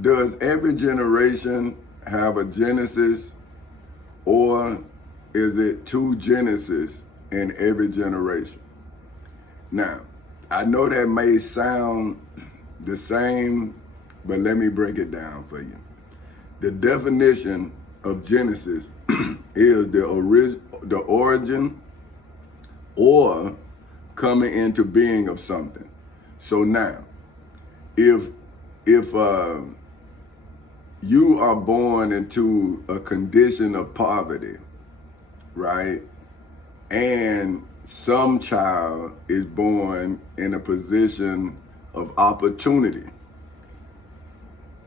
Does every generation have a Genesis, or is it two Genesis in every generation? Now, I know that may sound the same, but let me break it down for you. The definition of Genesis is the origin or coming into being of something. So now, if you are born into a condition of poverty, right? And some child is born in a position of opportunity.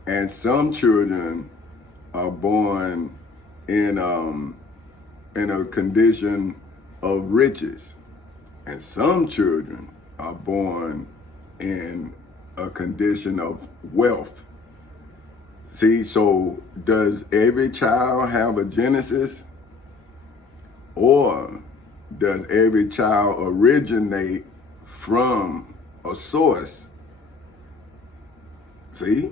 And some children are born in a condition of riches. And some children are born in a condition of wealth. See, so does every child have a Genesis, or does every child originate from a source? See?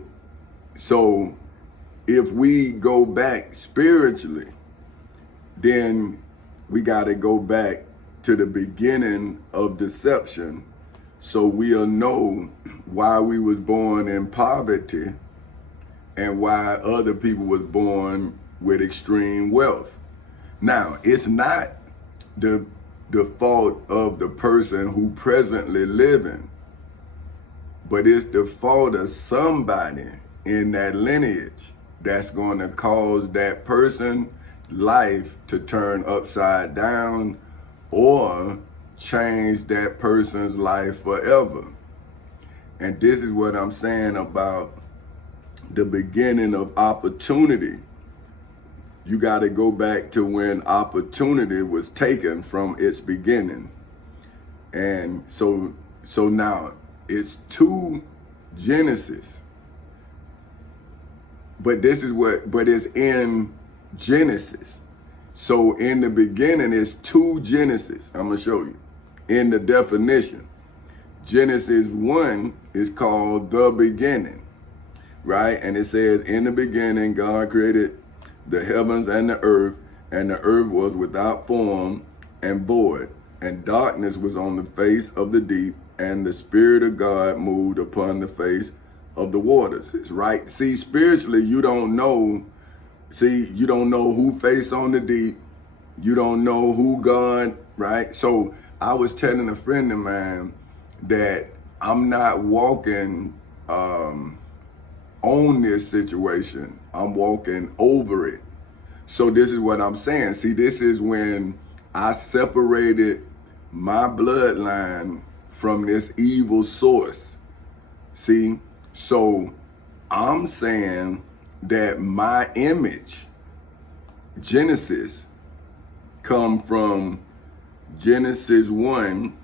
So if we go back spiritually, then we got to go back to the beginning of deception, so we'll know why we was born in poverty and why other people was born with extreme wealth. Now, it's not the fault of the person who presently living, but it's the fault of somebody in that lineage that's going to cause that person's life to turn upside down or change that person's life forever. And this is what I'm saying about the beginning of opportunity. You got to go back to when opportunity was taken from its beginning. And so now it's two Genesis. But it's in Genesis. So in the beginning, it's two Genesis. I'm going to show you. In the definition, Genesis 1 is called the beginning, right? And it says, in the beginning, God created the heavens and the earth was without form and void, and darkness was on the face of the deep, and the Spirit of God moved upon the face of the waters. It's right. See, spiritually, you don't know who face on the deep. You don't know who God, right? So I was telling a friend of mine that I'm not walking on this situation. I'm walking over it. So this is what I'm saying. See, this is when I separated my bloodline from this evil source. See, so I'm saying that my image, Genesis, come from Genesis 1,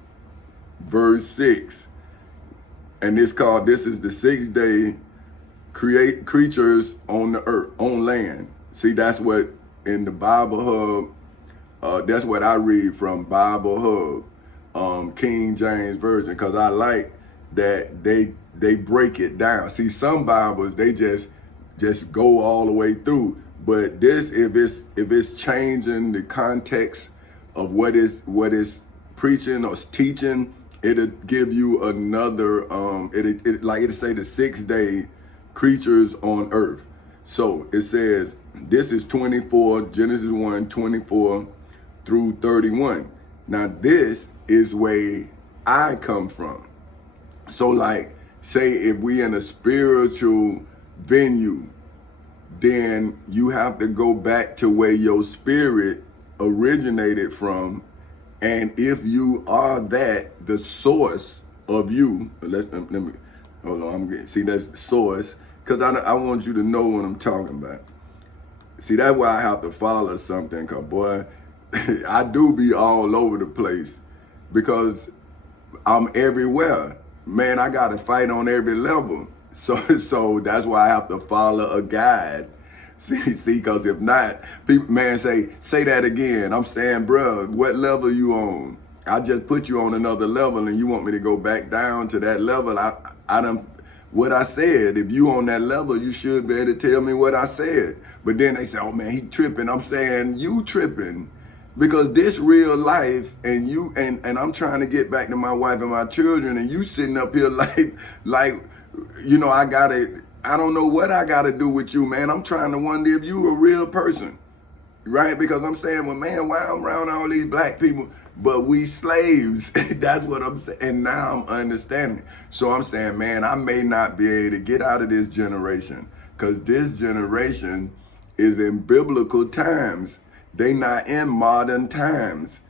verse 6. And this is the sixth day, create creatures on the earth, on land. See, that's what in the Bible Hub, that's what I read from Bible Hub, King James Version, because I like that they break it down. See, some Bibles, they just go all the way through. But this, if it's changing the context of what is preaching or teaching, it'll give you another, it'll say the 6 day creatures on earth. So it says, this is 24, Genesis 1, 24 through 31. Now this is where I come from. So like, say if we in a spiritual venue, then you have to go back to where your spirit originated from. And if you are that, the source of you, let me, hold on, I'm getting, see, that's source, because I want you to know what I'm talking about. See, that's why I have to follow something, because boy, I do be all over the place because I'm everywhere. Man, I got to fight on every level. So that's why I have to follow a guide. See, because if not, people, man, say that again. I'm saying, bruh, what level you on? I just put you on another level and you want me to go back down to that level. I done what I said. If you on that level, you should be able to tell me what I said. But then they say, oh man, he tripping. I'm saying, you tripping. Because this real life, and you and I'm trying to get back to my wife and my children, and you sitting up here like, you know, I don't know what I gotta do with you, man. I'm trying to wonder if you a real person. Right? Because I'm saying, well, man, why I'm around all these black people, but we slaves. That's what I'm saying. And now I'm understanding. So I'm saying, man, I may not be able to get out of this generation, because this generation is in biblical times. They not in modern times.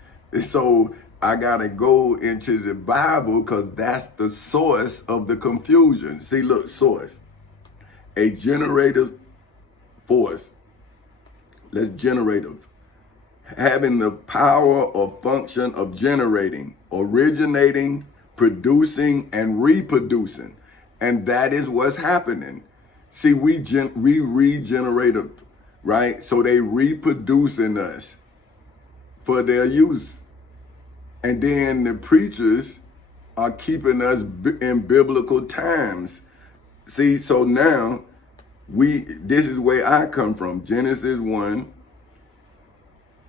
So I got to go into the Bible, because that's the source of the confusion. See, look, source. A generative force. Let's generative. Having the power or function of generating, originating, producing, and reproducing. And that is what's happening. See, we regenerative, right? So they reproducing us for their use. And then the preachers are keeping us in biblical times. See, so now, this is where I come from. Genesis 1,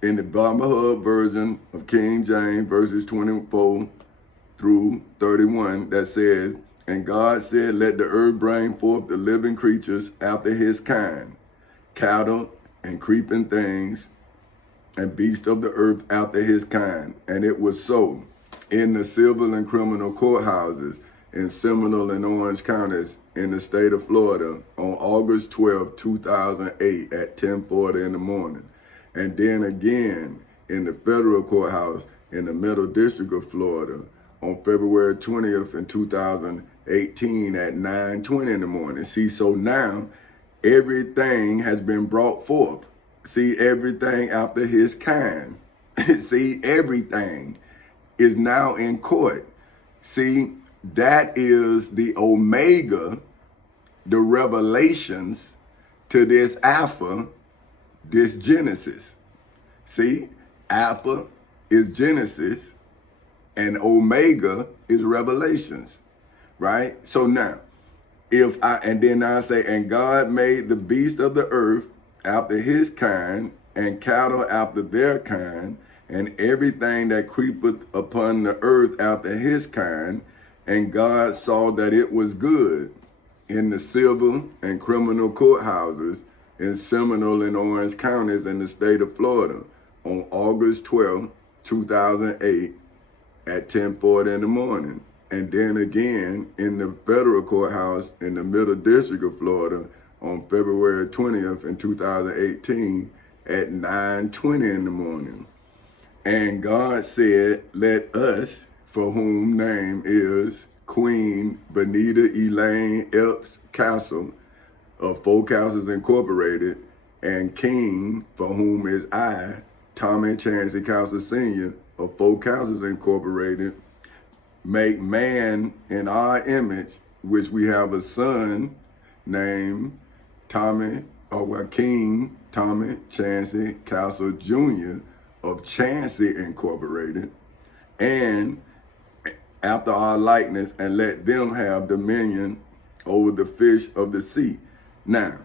in the Bible Hub version of King James, verses 24 through 31, that says, and God said, let the earth bring forth the living creatures after his kind, cattle and creeping things, and beasts of the earth after his kind. And it was so. In the civil and criminal courthouses in Seminole and Orange counties in the state of Florida on August 12, 2008 at 10:40 in the morning. And then again in the federal courthouse in the Middle District of Florida on February 20th in 2018 at 9:20 in the morning. See, so now everything has been brought forth. See, everything after his kind. See, everything is now in court. See, that is the Omega, the revelations to this Alpha, this Genesis. See, Alpha is Genesis and Omega is Revelations, right? So now, and then I say, and God made the beasts of the earth after his kind, and cattle after their kind, and everything that creepeth upon the earth after his kind. And God saw that it was good. In the civil and criminal courthouses in Seminole and Orange counties in the state of Florida on August 12, 2008 at 10:40 in the morning. And then again in the federal courthouse in the Middle District of Florida on February 20th in 2018 at 9:20 in the morning. And God said, let us, for whom name is Queen Benita Elaine Epps Castle of Four Castles Incorporated, and King, for whom is I, Tommy Chancey Castle Sr. of Four Castles Incorporated, make man in our image, which we have a son named King Tommy Chancey Castle Jr. of Chancey Incorporated, and after our likeness, and let them have dominion over the fish of the sea. Now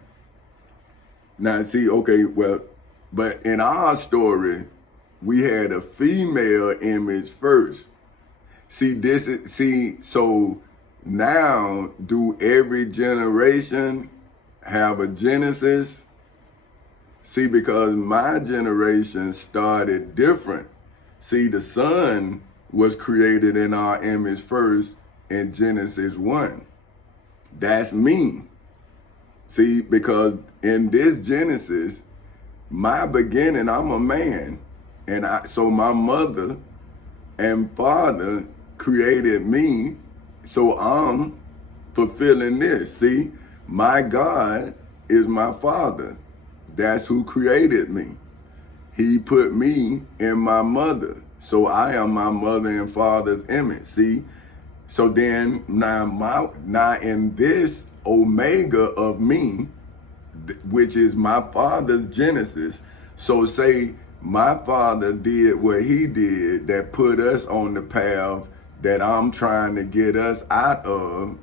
see, okay, well, but in our story, we had a female image first. So now do every generation have a Genesis? See, because my generation started different. See, the sun was created in our image first in Genesis 1. That's me. See, because in this Genesis, my beginning, I'm a man. And so my mother and father created me. So I'm fulfilling this. See, my God is my father. That's who created me. He put me in my mother. So I am my mother and father's image. See? So then now in this Omega of me, which is my father's Genesis. So say my father did what he did that put us on the path that I'm trying to get us out of.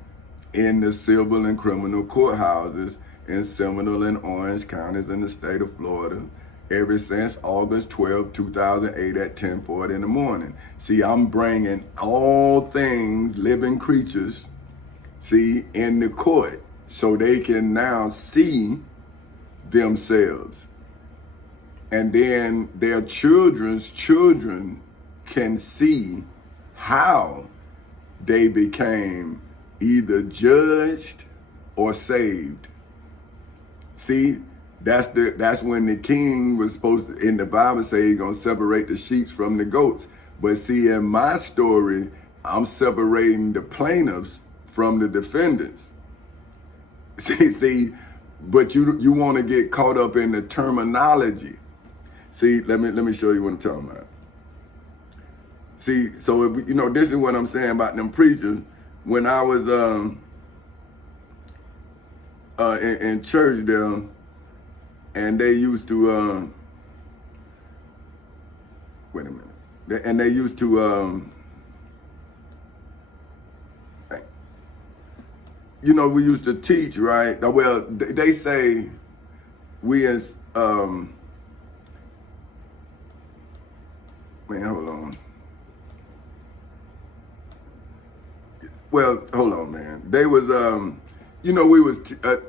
in the civil and criminal courthouses in Seminole and Orange counties in the state of Florida ever since August 12, 2008 at 10:40 in the morning. See, I'm bringing all things living creatures, see, in the court so they can now see themselves. And then their children's children can see how they became either judged or saved. See, that's when the king was supposed to, in the Bible, say he's gonna separate the sheep from the goats. But see, in my story, I'm separating the plaintiffs from the defendants. See, but you want to get caught up in the terminology. See, let me show you what I'm talking about. See, so if, this is what I'm saying about them preachers. When I was in church there, and they used to wait a minute, and they used to we used to teach, right? Well, they say we as man, hold on. Well, hold on, man. They was, we was,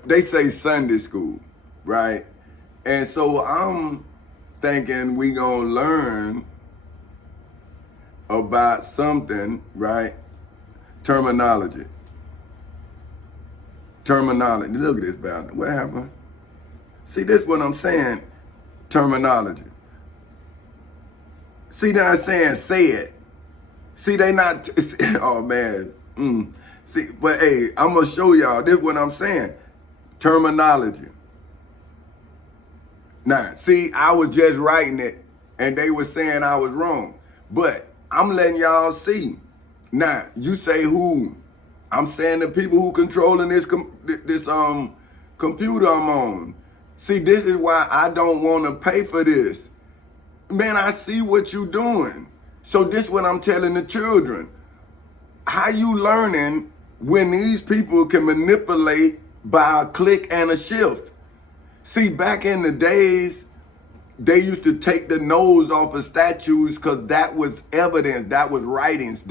they say Sunday school, right? And so I'm thinking we gonna learn about something, right? Terminology. Look at this bastard. What happened? See, this is what I'm saying. Terminology. See, they're not saying say it. See, they not, oh man. See, but hey, I'm gonna show y'all. This is what I'm saying. Terminology. Now, see, I was just writing it, and they were saying I was wrong. But I'm letting y'all see. Now, you say who? I'm saying the people who controlling this computer I'm on. See, this is why I don't want to pay for this. Man, I see what you doing. So this is what I'm telling the children. How you learning when these people can manipulate by a click and a shift? See, back in the days, they used to take the nose off of statues because that was evidence, that was writings.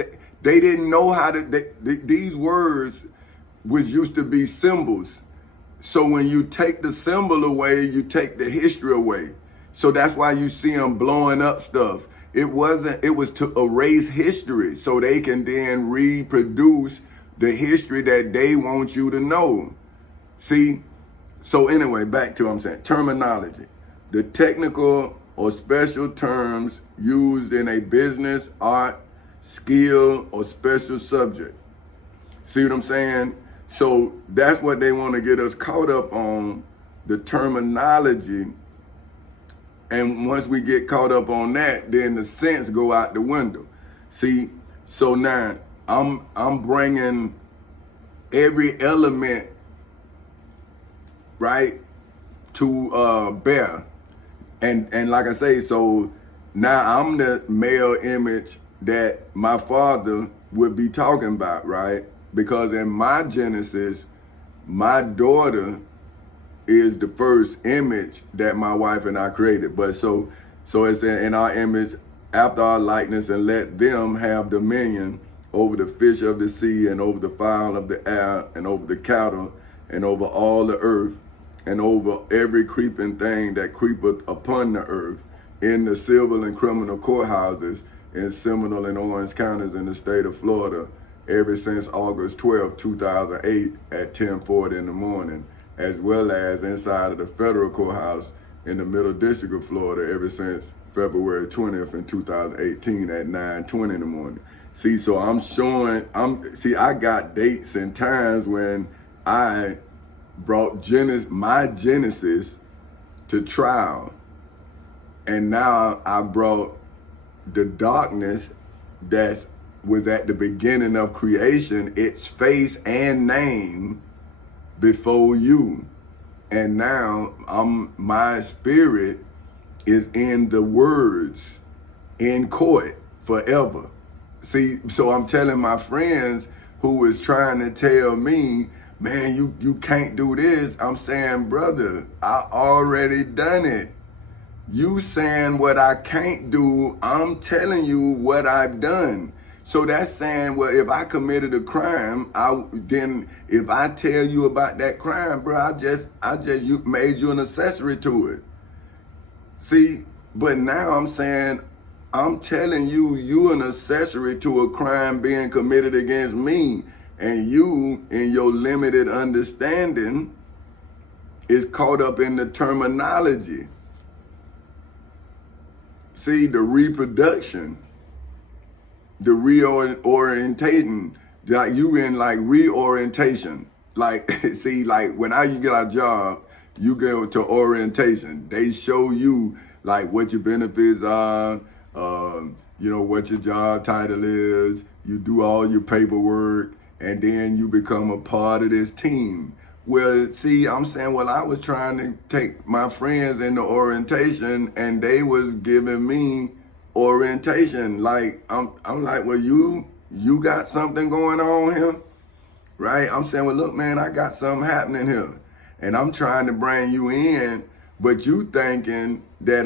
They didn't know how to, these words was used to be symbols. So when you take the symbol away, you take the history away. So that's why you see them blowing up stuff. It was to erase history so they can then reproduce the history that they want you to know. See? So anyway, back to what I'm saying. Terminology. The technical or special terms used in a business, art, skill, or special subject. See what I'm saying? So that's what they want to get us caught up on, the terminology. And once we get caught up on that, then the sense go out the window. See, so now I'm bringing every element, right, to bear. And like I say, so now I'm the male image that my father would be talking about, right? Because in my Genesis, my daughter is the first image that my wife and I created. But so it's in our image, after our likeness, and let them have dominion over the fish of the sea, and over the fowl of the air, and over the cattle, and over all the earth, and over every creeping thing that creepeth upon the earth, in the civil and criminal courthouses in Seminole and Orange counties in the state of Florida, ever since August 12, 2008 at 10:40 in the morning, as well as inside of the federal courthouse in the Middle District of Florida ever since February 20th in 2018 at 9:20 in the morning. See, so I'm showing, I got dates and times when I brought my Genesis to trial. And now I brought the darkness that was at the beginning of creation, its face and name, before you. And now my spirit is in the words in court forever. See, so I'm telling my friends, who is trying to tell me, man, you can't do this. I'm saying, brother, I already done it. You saying what I can't do, I'm telling you what I've done. So that's saying, well, if I committed a crime, then if I tell you about that crime, bro, I just made you an accessory to it. See, but now I'm saying, I'm telling you, you an accessory to a crime being committed against me, and you, in your limited understanding, is caught up in the terminology. See, the reproduction, the reorientating, like you in like reorientation. Like, see, like when you get a job, you go to orientation. They show you like what your benefits are, what your job title is. You do all your paperwork, and then you become a part of this team. Well, see, I'm saying, well, I was trying to take my friends into orientation, and they was giving me orientation. Like, I'm like, well, you got something going on here, right? I'm saying, well, look, man, I got something happening here, and I'm trying to bring you in, but you thinking that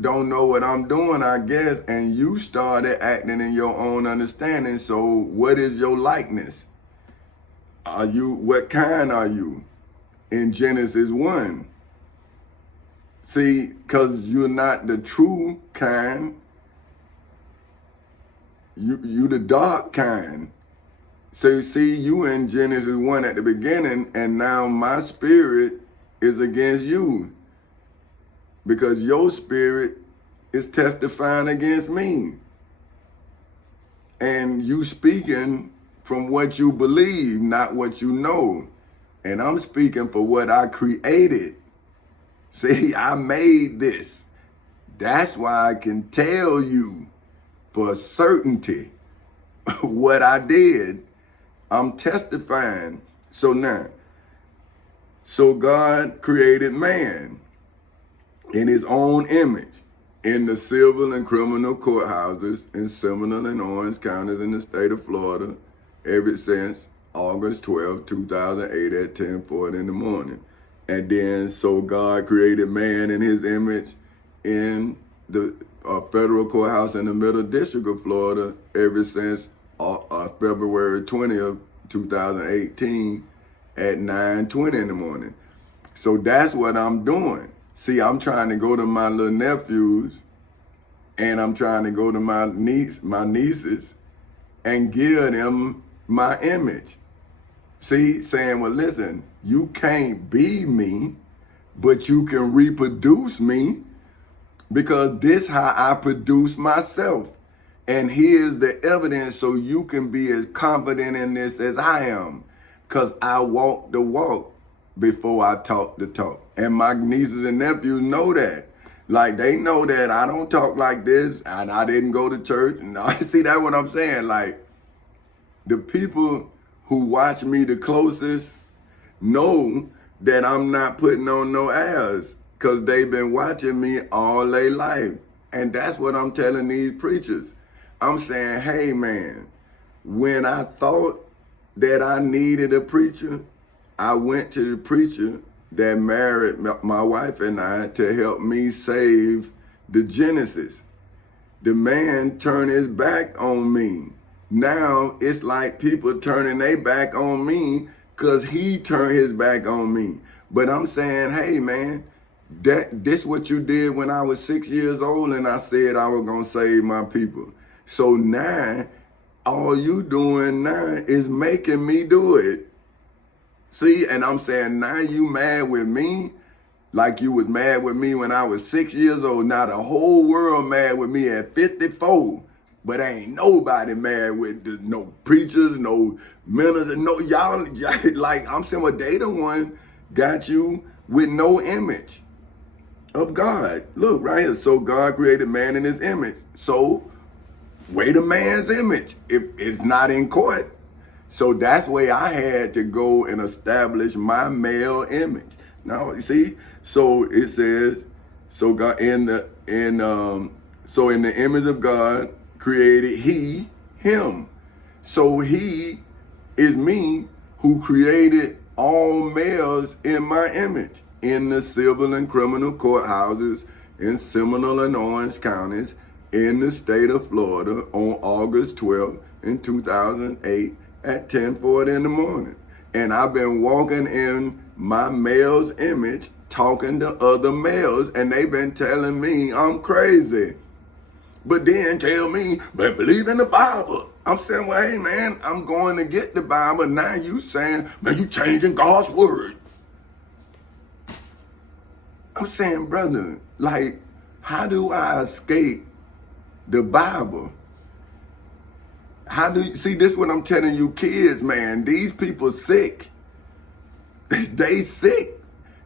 don't know what I'm doing, I guess, and you started acting in your own understanding. So what is your likeness? What kind are you? In Genesis 1. See, because you're not the true kind. You the dark kind. So you see, you in Genesis 1 at the beginning, and now my spirit is against you. Because your spirit is testifying against me. And you speaking from what you believe, not what you know. And I'm speaking for what I created. See, I made this. That's why I can tell you for certainty what I did. I'm testifying. So God created man in his own image in the civil and criminal courthouses in Seminole and Orange counties in the state of Florida ever since August 12, 2008 at 10:40 in the morning. And then, so God created man in his image in the federal courthouse in the Middle District of Florida ever since February 20th, 2018 at 9:20 in the morning. So that's what I'm doing. See, I'm trying to go to my little nephews, and I'm trying to go to my nieces and give them my image. See, saying, well, listen, you can't be me, but you can reproduce me, because this how I produce myself. And here's the evidence, so you can be as confident in this as I am, because I walk the walk before I talk the talk. And my nieces and nephews know that. Like, they know that I don't talk like this, and I didn't go to church. And I see, that's what I'm saying. Like, the people who watch me the closest know that I'm not putting on no airs, because they've been watching me all their life. And that's what I'm telling these preachers. I'm saying, hey, man, when I thought that I needed a preacher, I went to the preacher that married my wife and I to help me save the Genesis. The man turned his back on me. Now it's like people turning their back on me because he turned his back on me. But I'm saying, hey, man, this what you did when I was 6 years old and I said I was going to save my people. So now, all you doing now is making me do it. See, and I'm saying, now you mad with me like you was mad with me when I was 6 years old. Now the whole world mad with me at 54. But ain't nobody mad with no preachers, no ministers, no y'all. Like, I'm saying, well, they the one got you with no image of God. Look right here. So God created man in his image. So wait a man's image if it's not in court. So that's why I had to go and establish my male image. Now, you see, so it says, so God in the image of God created he him. So he It's me who created all males in my image in the civil and criminal courthouses in Seminole and Orange counties in the state of Florida on August 12th in 2008 at 10:40 in the morning. And I've been walking in my male's image, talking to other males, and they've been telling me I'm crazy. But then tell me, but believe in the Bible. I'm saying, well, hey, man, I'm going to get the Bible. Now you saying, man, you changing God's word. I'm saying, brother, like, how do I escape the Bible? How do you, see, this is what I'm telling you kids, man. These people sick. They sick.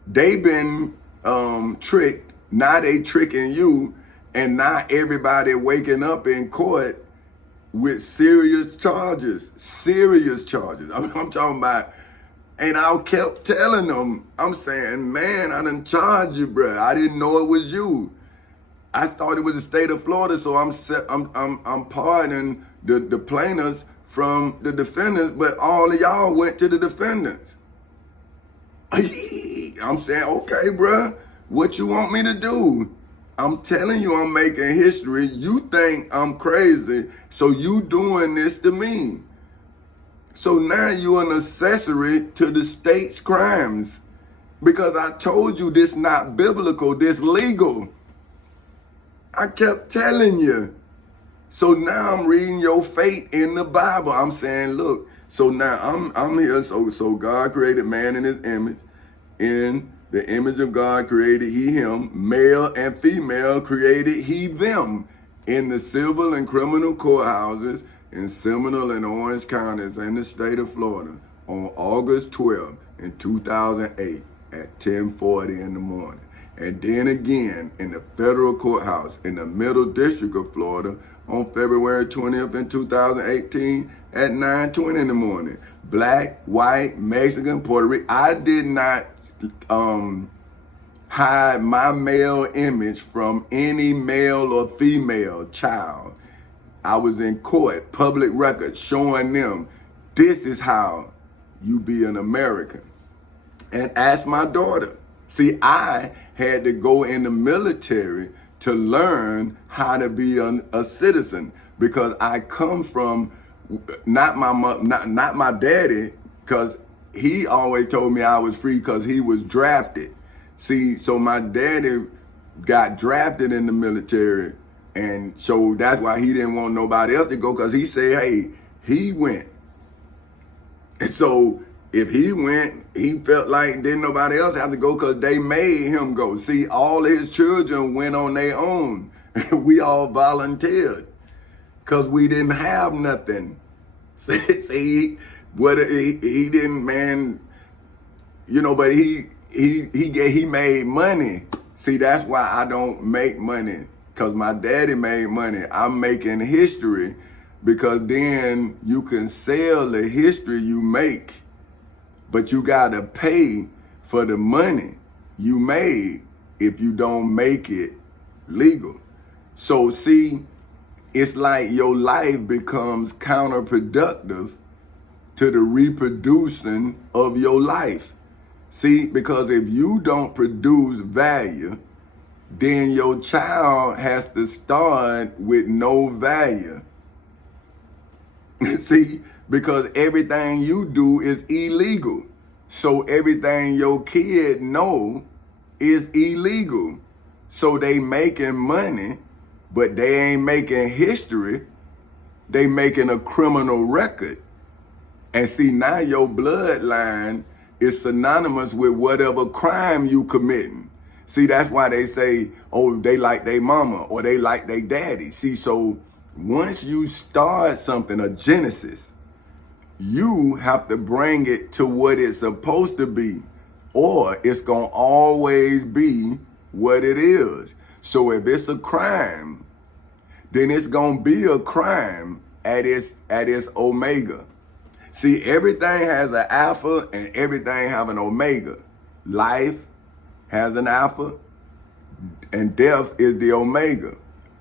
They been tricked. Now they tricking you. And now everybody waking up in court with serious charges. Serious charges. I'm talking about, and I kept telling them, I'm saying, man, I done charged you, bro. I didn't know it was you. I thought it was the state of Florida, so I'm pardoning the plaintiffs from the defendants, but all of y'all went to the defendants. I'm saying, okay, bro, what you want me to do? I'm telling you I'm making history. You think I'm crazy, so you doing this to me. So now you an accessory to the state's crimes. Because I told you this not biblical, this legal. I kept telling you. So now I'm reading your fate in the Bible. I'm saying, look, so now I'm here. So God created man in his image. In the image of God created he him. Male and female created he them. In the civil and criminal courthouses in Seminole and Orange counties in the state of Florida on August 12th in 2008 at 10:40 in the morning. And then again in the federal courthouse in the Middle District of Florida on February 20th in 2018 at 9:20 in the morning. Black, white, Mexican, Puerto Rican. I did not hide my male image from any male or female child. I was in court, public record, showing them this is how you be an American. And ask my daughter. See, I had to go in the military to learn how to be a citizen because I come from not my daddy, because he always told me I was free because he was drafted. See, so my daddy got drafted in the military, and so that's why he didn't want nobody else to go, because he said, hey, he went. And so if he went, he felt like didn't nobody else have to go because they made him go. See, all his children went on their own. We all volunteered because we didn't have nothing. See, what he didn't, man, you know, but he made money. See, that's why I don't make money, because my daddy made money. I'm making history because then you can sell the history you make, but you gotta pay for the money you made if you don't make it legal. So see, it's like your life becomes counterproductive to the reproducing of your life. See, because if you don't produce value, then your child has to start with no value. See, because everything you do is illegal. So everything your kid know is illegal. So they making money, but they ain't making history. They making a criminal record. And see, now your bloodline is synonymous with whatever crime you committing. See, that's why they say, oh, they like their mama or they like their daddy. See, so once you start something, a genesis, you have to bring it to what it's supposed to be, or it's going to always be what it is. So if it's a crime, then it's going to be a crime at its omega. See, everything has an alpha and everything have an omega. Life has an alpha and death is the omega.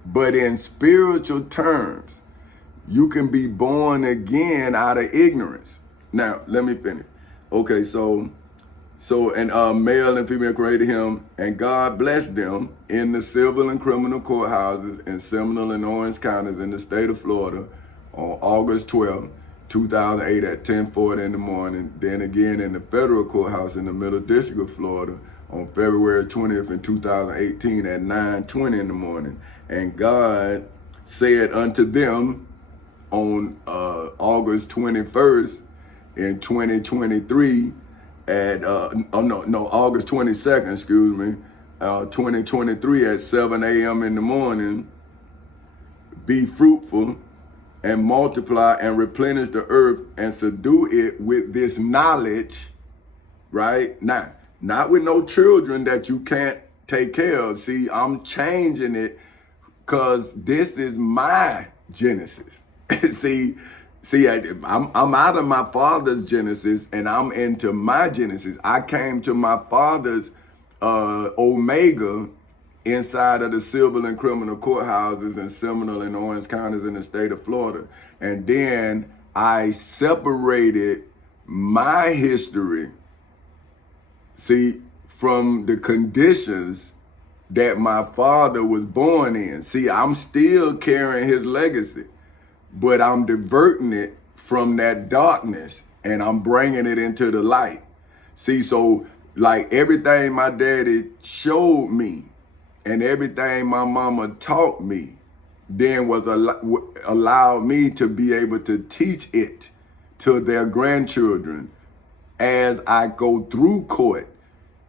But in spiritual terms, you can be born again out of ignorance. Now, let me finish. Okay, and male and female created him, and God blessed them in the civil and criminal courthouses in Seminole and Orange counties in the state of Florida on August 12, 2008 at 10:40 in the morning. Then again in the federal courthouse in the Middle District of Florida on February 20th in 2018 at 9:20 in the morning. And God said unto them on August 21st in 2023 at August 22nd, 2023 at 7 a.m. in the morning, be fruitful and multiply and replenish the earth and subdue it with this knowledge, right? Now, not with no children that you can't take care of. See, I'm changing it because this is my Genesis. See, I'm out of my father's Genesis and I'm into my Genesis. I came to my father's Omega inside of the civil and criminal courthouses in Seminole and Orange counties in the state of Florida. And then I separated my history, see, from the conditions that my father was born in. See, I'm still carrying his legacy, but I'm diverting it from that darkness and I'm bringing it into the light. See, so like everything my daddy showed me and everything my mama taught me then was allowed me to be able to teach it to their grandchildren as I go through court.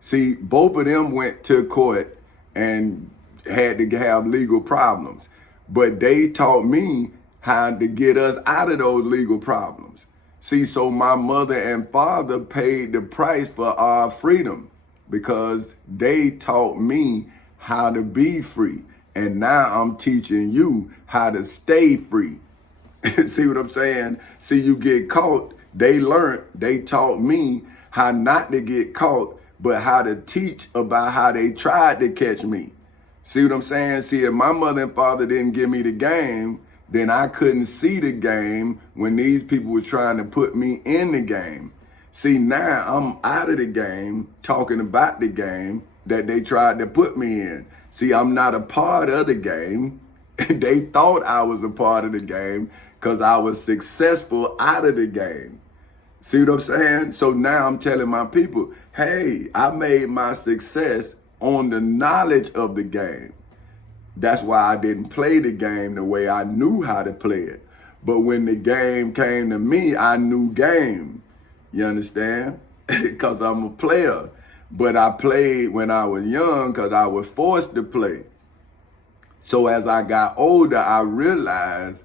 See, both of them went to court and had to have legal problems, but they taught me how to get us out of those legal problems. See, so my mother and father paid the price for our freedom because they taught me how to be free. And now I'm teaching you how to stay free. See what I'm saying? See, you get caught. They taught me how not to get caught, but how to teach about how they tried to catch me. See what I'm saying? See, if my mother and father didn't give me the game, then I couldn't see the game when these people were trying to put me in the game. See, now I'm out of the game talking about the game that they tried to put me in. See, I'm not a part of the game. They thought I was a part of the game because I was successful out of the game. See what I'm saying? So now I'm telling my people, hey, I made my success on the knowledge of the game. That's why I didn't play the game the way I knew how to play it. But when the game came to me, I knew game. You understand? Because I'm a player. But I played when I was young because I was forced to play. So as I got older, I realized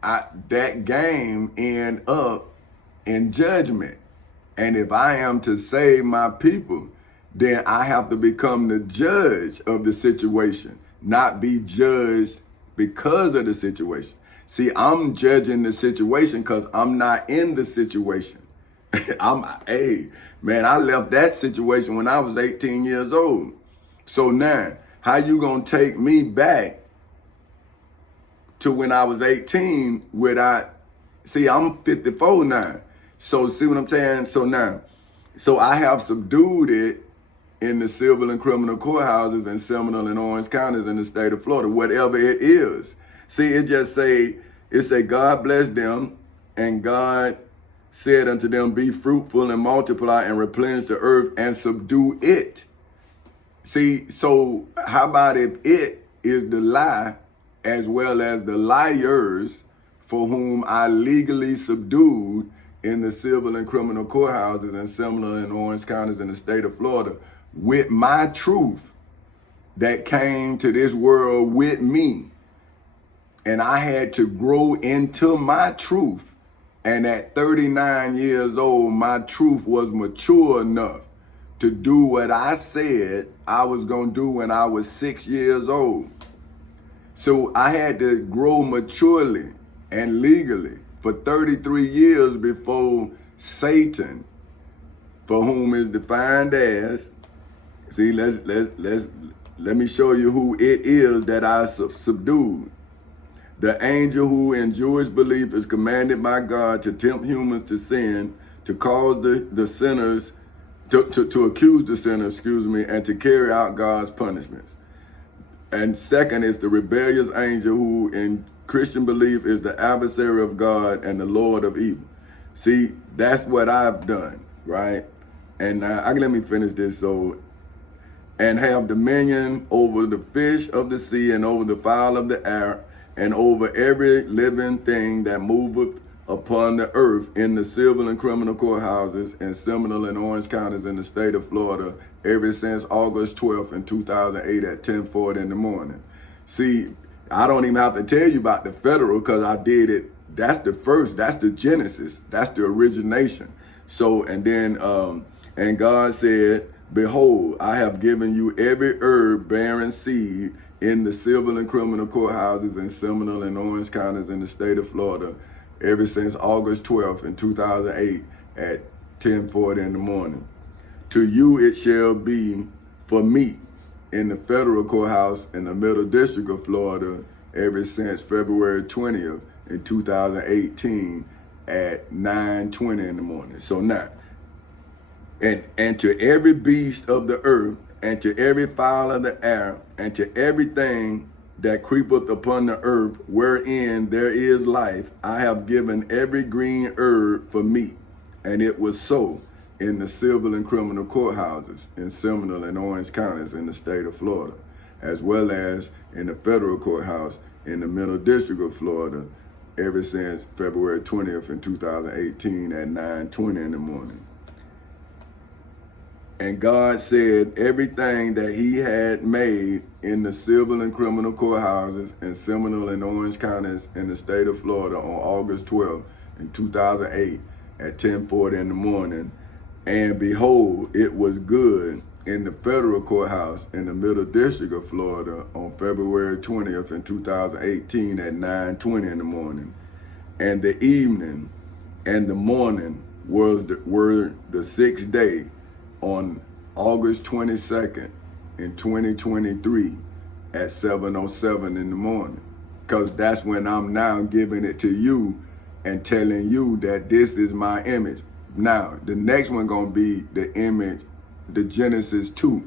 that game ended up in judgment. And if I am to save my people, then I have to become the judge of the situation, not be judged because of the situation. See, I'm judging the situation because I'm not in the situation. Hey, man, I left that situation when I was 18 years old. So now, how you gonna take me back to when I was 18 without, see, I'm 54 now. So see what I'm saying? So I have subdued it in the civil and criminal courthouses in Seminole and Orange counties in the state of Florida, whatever it is. See, it say God bless them, and God said unto them, be fruitful and multiply and replenish the earth and subdue it. See, so how about if it is the lie as well as the liars for whom I legally subdued in the civil and criminal courthouses in Seminole and Orange counties in the state of Florida with my truth that came to this world with me. And I had to grow into my truth. And at 39 years old, my truth was mature enough to do what I said I was going to do when I was 6 years old. So I had to grow maturely and legally for 33 years before Satan, for whom is defined as, see, let me show you who it is that I subdued. The angel who in Jewish belief is commanded by God to tempt humans to sin, to cause the sinners, to accuse the sinner, and to carry out God's punishments. And second is the rebellious angel who in Christian belief is the adversary of God and the Lord of evil. See, that's what I've done, right? And let me finish this. So, and have dominion over the fish of the sea and over the fowl of the air and over every living thing that moveth upon the earth in the civil and criminal courthouses in Seminole and Orange counties in the state of Florida ever since August 12th in 2008 at 10:40 in the morning. See, I don't even have to tell you about the federal because I did it. That's the first, that's the genesis, that's the origination. So, and then, and God said, behold, I have given you every herb bearing seed in the civil and criminal courthouses in Seminole and Orange counties in the state of Florida ever since August 12th in 2008 at 10:40 in the morning. To you it shall be for meat in the federal courthouse in the Middle District of Florida ever since February 20th in 2018 at 9:20 in the morning. So now, and to every beast of the earth, and to every fowl of the air, and to everything that creepeth upon the earth, wherein there is life, I have given every green herb for meat. And it was so in the civil and criminal courthouses in Seminole and Orange counties in the state of Florida, as well as in the federal courthouse in the Middle District of Florida ever since February 20th in 2018 at 9:20 in the morning. And God said everything that he had made in the civil and criminal courthouses in Seminole and Orange counties in the state of Florida on August 12th in 2008 at 10:40 in the morning. And behold, it was good in the federal courthouse in the Middle District of Florida on February 20th in 2018 at 9:20 in the morning. And the evening and the morning were the sixth day on August 22nd in 2023 at 7:07 in the morning. Because that's when I'm now giving it to you and telling you that this is my image. Now, the next one gonna be the image, the Genesis 2.